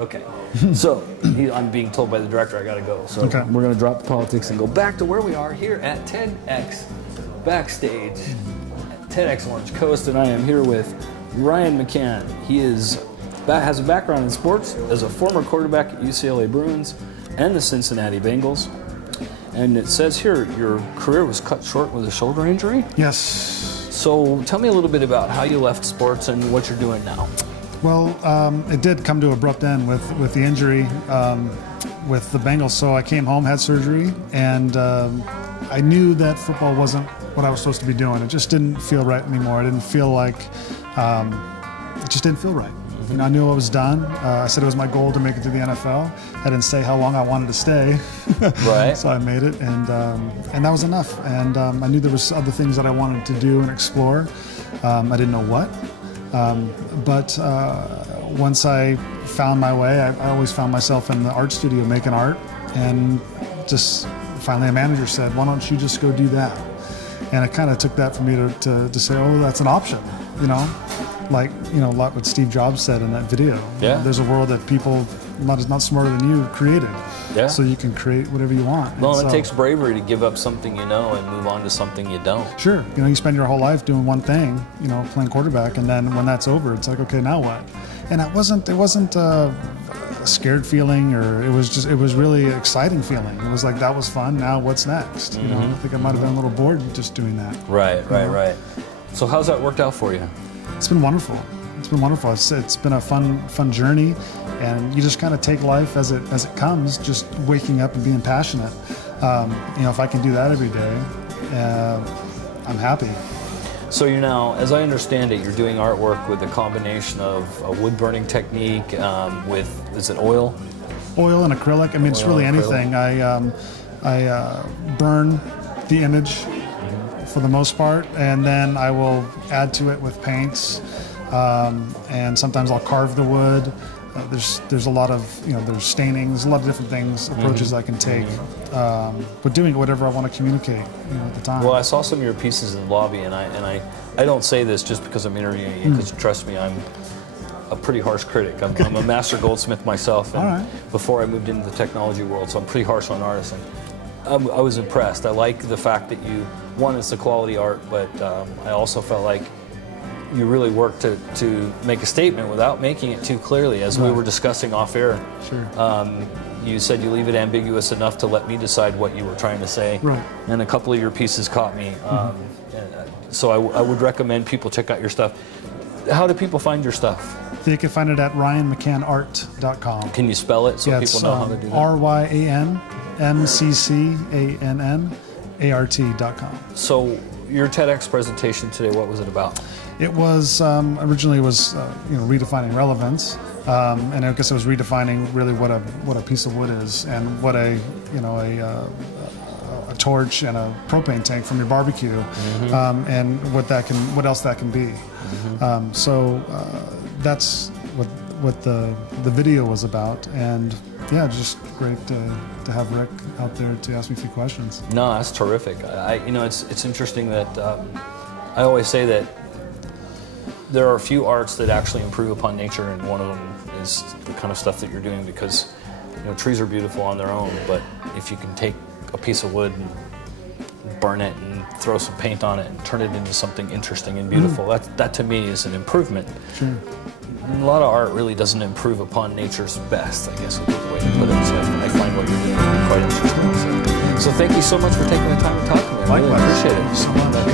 Okay. So I'm being told by the director I got to go. So we're going to drop the politics and go back to where we are here at TEDx Backstage at TEDxOrangeCoast, and I am here with Ryan McCann. He has a background in sports as a former quarterback at UCLA Bruins and the Cincinnati Bengals. And it says here your career was cut short with a shoulder injury? Yes. So tell me a little bit about how you left sports and what you're doing now. Well, it did come to an abrupt end with the injury with the Bengals. So I came home, had surgery, and I knew that football wasn't what I was supposed to be doing. It just didn't feel right anymore. I didn't feel like, it just didn't feel right. You know, I knew I was done. I said it was my goal to make it to the NFL. I didn't say how long I wanted to stay. Right. So I made it, and that was enough. And I knew there was other things that I wanted to do and explore. I didn't know what. But once I found my way, I always found myself in the art studio making art. And just finally a manager said, why don't you just go do that? And it kind of took that for me to say, oh, that's an option, you know? Like, you know, a lot what Steve Jobs said in that video. Yeah. There's a world that people not smarter than you created. Yeah. So you can create whatever you want. Well, and it takes bravery to give up something you know and move on to something you don't. Sure. You know, you spend your whole life doing one thing, you know, playing quarterback, and then when that's over, it's like, okay, now what? And it wasn't a scared feeling, or it was really an exciting feeling. It was like, that was fun, now what's next? You know, I think I might have been a little bored just doing that. Right. So how's that worked out for you? It's been wonderful. It's been wonderful. It's been a fun journey, and you just kind of take life as it comes, just waking up and being passionate. You know, if I can do that every day, I'm happy. So you're now, as I understand it, you're doing artwork with a combination of a wood burning technique with, is it oil? Oil and acrylic. I mean, it's really anything. I burn the image for the most part, and then I will add to it with paints, and sometimes I'll carve the wood. There's a lot of, you know, there's staining, there's a lot of different things, approaches I can take, but doing whatever I want to communicate, you know, at the time. Well, I saw some of your pieces in the lobby, and I don't say this just because I'm interviewing you, because trust me, I'm a pretty harsh critic. I'm a master goldsmith myself, and before I moved into the technology world, so I'm pretty harsh on artists. And I was impressed. I like the fact that one, it's a quality art, but I also felt like you really worked to make a statement without making it too clearly, as we were discussing off air. Sure. You said you leave it ambiguous enough to let me decide what you were trying to say. Right. And a couple of your pieces caught me. So I would recommend people check out your stuff. How do people find your stuff? You can find it at ryanmccannart.com. Can you spell it so people know how to do that? RyanMCCANNART.com. So your TEDx presentation today, what was it about? It was originally you know, redefining relevance, and I guess it was redefining really what a piece of wood is, and what a torch and a propane tank from your barbecue, and what else that can be. So that's what the video was about, and yeah, just great to have Rick out there to ask me a few questions. No, that's terrific. You know, it's interesting that I always say that there are a few arts that actually improve upon nature, and one of them is the kind of stuff that you're doing, because, you know, trees are beautiful on their own, but if you can take a piece of wood and burn it and throw some paint on it and turn it into something interesting and beautiful, that to me is an improvement. Sure. A lot of art really doesn't improve upon nature's best, I guess is the way to put it. So I find what you're doing quite interesting. So thank you so much for taking the time to talk to me. I really appreciate it. So much.